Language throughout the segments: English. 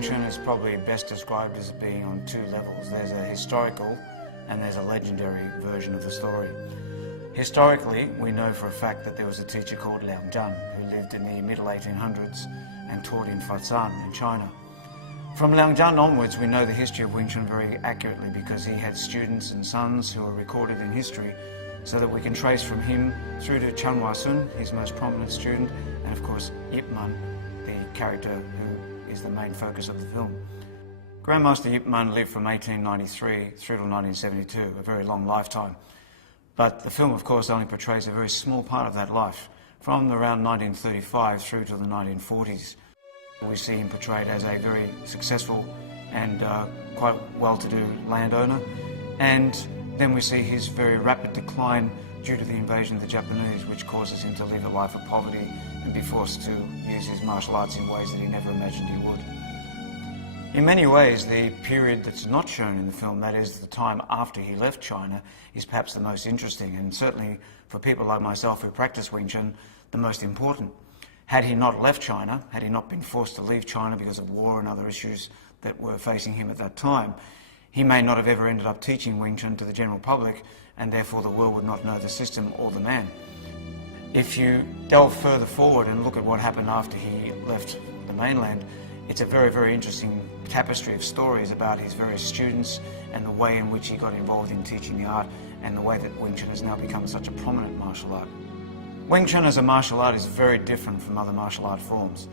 Wing Chun is probably best described as being on two levels. There's a historical and there's a legendary version of the story. Historically, we know for a fact that there was a teacher called Liang Zhan who lived in the middle 1800s and taught in Fuzhou in China. From Liang Zhan onwards, we know the history of Wing Chun very accurately because he had students and sons who are recorded in history, so that we can trace from him through to Chen Hua-sun, his most prominent student, and of course Ip Man, the character who is the main focus of the film. Grandmaster Ip Man lived from 1893 through to 1972, a very long lifetime. But the film, of course, only portrays a very small part of that life, from around 1935 through to the 1940s. We see him portrayed as a very successful and quite well-to-do landowner, and then we see his very rapid decline due to the invasion of the Japanese, which causes him to live a life of poverty and be forced to use his martial arts in ways that he never imagined he would. In many ways, the period that's not shown in the film, that is the time after he left China, is perhaps the most interesting, and certainly for people like myself who practice Wing Chun, the most important. Had he not left China, had he not been forced to leave China because of war and other issues that were facing him at that time, he may not have ever ended up teaching Wing Chun to the general public, and therefore the world would not know the system or the man. If you delve further forward and look at what happened after he left the mainland, it's a very, very interesting tapestry of stories about his various students and the way in which he got involved in teaching the art and the way that Wing Chun has now become such a prominent martial art. Wing Chun as a martial art is very different from other martial art forms.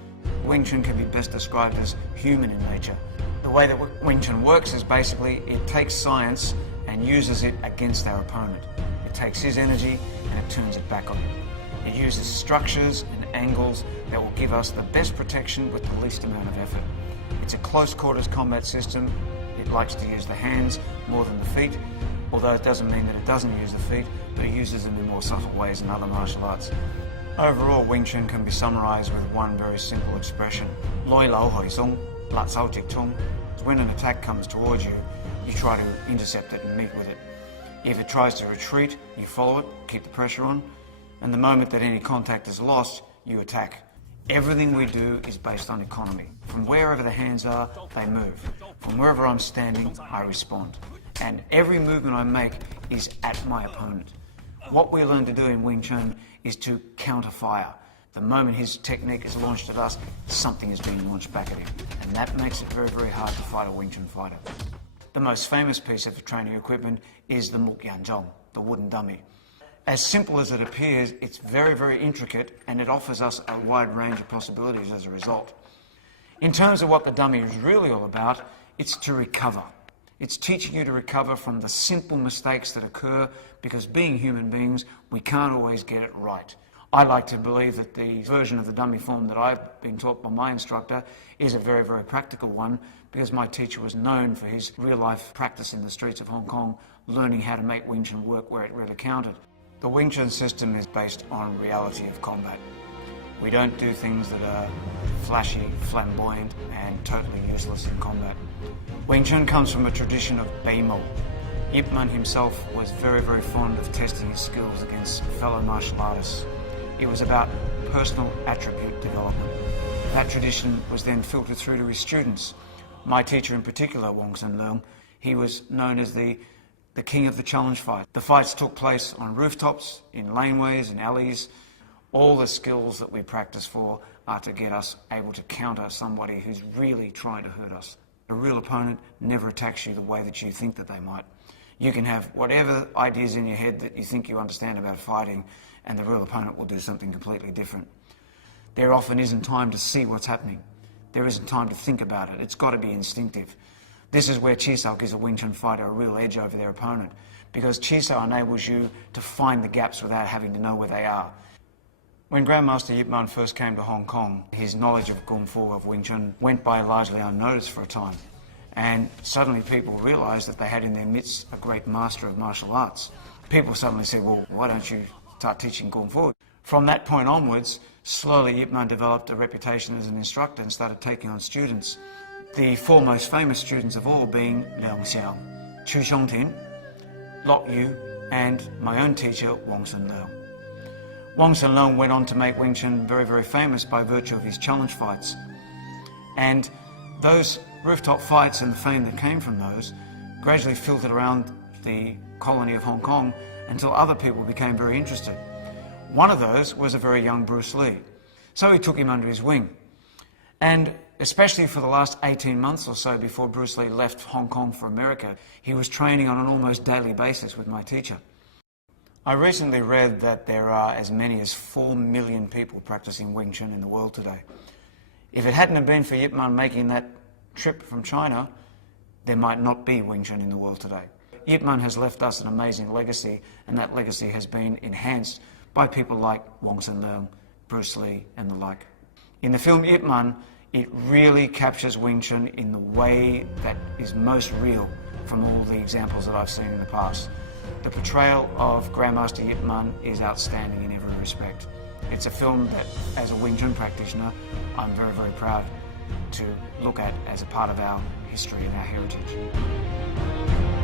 Wing Chun can be best described as human in nature. The way that Wing Chun works is basically it takes science and uses it against our opponent. It takes his energy and it turns it back on him. It uses structures and angles that will give us the best protection with the least amount of effort. It's a close quarters combat system. It likes to use the hands more than the feet, although it doesn't mean that it doesn't use the feet, but it uses them in more subtle ways than other martial arts. Overall, Wing Chun can be summarized with one very simple expression: Loi Lao Hoi Song, Lat Sao Jik Chung. When an attack comes towards you, you try to intercept it and meet with it. If it tries to retreat, you follow it, keep the pressure on, and the moment that any contact is lost, you attack. Everything we do is based on economy. From wherever the hands are, they move. From wherever I'm standing, I respond. And every movement I make is at my opponent. What we learn to do in Wing Chun is to counter fire. The moment his technique is launched at us, something is being launched back at him. And that makes it very, very hard to fight a Wing Chun fighter. The most famous piece of training equipment is the Muk Yan Zhong, the wooden dummy. As simple as it appears, it's very, very intricate, and it offers us a wide range of possibilities as a result. In terms of what the dummy is really all about, it's to recover. It's teaching you to recover from the simple mistakes that occur, because being human beings, we can't always get it right. I like to believe that the version of the dummy form that I've been taught by my instructor is a very, very practical one, because my teacher was known for his real-life practice in the streets of Hong Kong, learning how to make Wing Chun work where it really counted. The Wing Chun system is based on reality of combat. We don't do things that are flashy, flamboyant, and totally useless in combat. Wing Chun comes from a tradition of Beimo. Ip Man himself was very, very fond of testing his skills against fellow martial artists. It was about personal attribute development. That tradition was then filtered through to his students. My teacher in particular, Wong Sun Leung, he was known as the king of the challenge fight. The fights took place on rooftops, in laneways and alleys. All the skills that we practice for are to get us able to counter somebody who's really trying to hurt us. A real opponent never attacks you the way that you think that they might. You can have whatever ideas in your head that you think you understand about fighting, and the real opponent will do something completely different. There often isn't time to see what's happening. There isn't time to think about it. It's got to be instinctive. This is where Chi-Sao gives a Wing Chun fighter a real edge over their opponent, because Chi-Sao enables you to find the gaps without having to know where they are. When Grandmaster Ip Man first came to Hong Kong, his knowledge of Kung Fu, of Wing Chun, went by largely unnoticed for a time. And suddenly people realised that they had in their midst a great master of martial arts. People suddenly said, well, why don't you start teaching Kung Fu? From that point onwards, slowly Ip Man developed a reputation as an instructor and started taking on students. The four most famous students of all being Leung Xiao, Chu Xiongtin, Lok Yu, and my own teacher, Wong Sun Leung. Wong Sun Leung went on to make Wing Chun very, very famous by virtue of his challenge fights. And Those rooftop fights and the fame that came from those gradually filtered around the colony of Hong Kong until other people became very interested. One of those was a very young Bruce Lee. So he took him under his wing. And especially for the last 18 months or so before Bruce Lee left Hong Kong for America, he was training on an almost daily basis with my teacher. I recently read that there are as many as 4 million people practicing Wing Chun in the world today. If it hadn't have been for Ip Man making that trip from China, there might not be Wing Chun in the world today. Ip Man has left us an amazing legacy, and that legacy has been enhanced by people like Wong Sin Leung, Bruce Lee and the like. In the film Ip Man, it really captures Wing Chun in the way that is most real from all the examples that I've seen in the past. The portrayal of Grandmaster Ip Man is outstanding in every respect. It's a film that, as a Wing Chun practitioner, I'm very, very proud to look at as a part of our history and our heritage.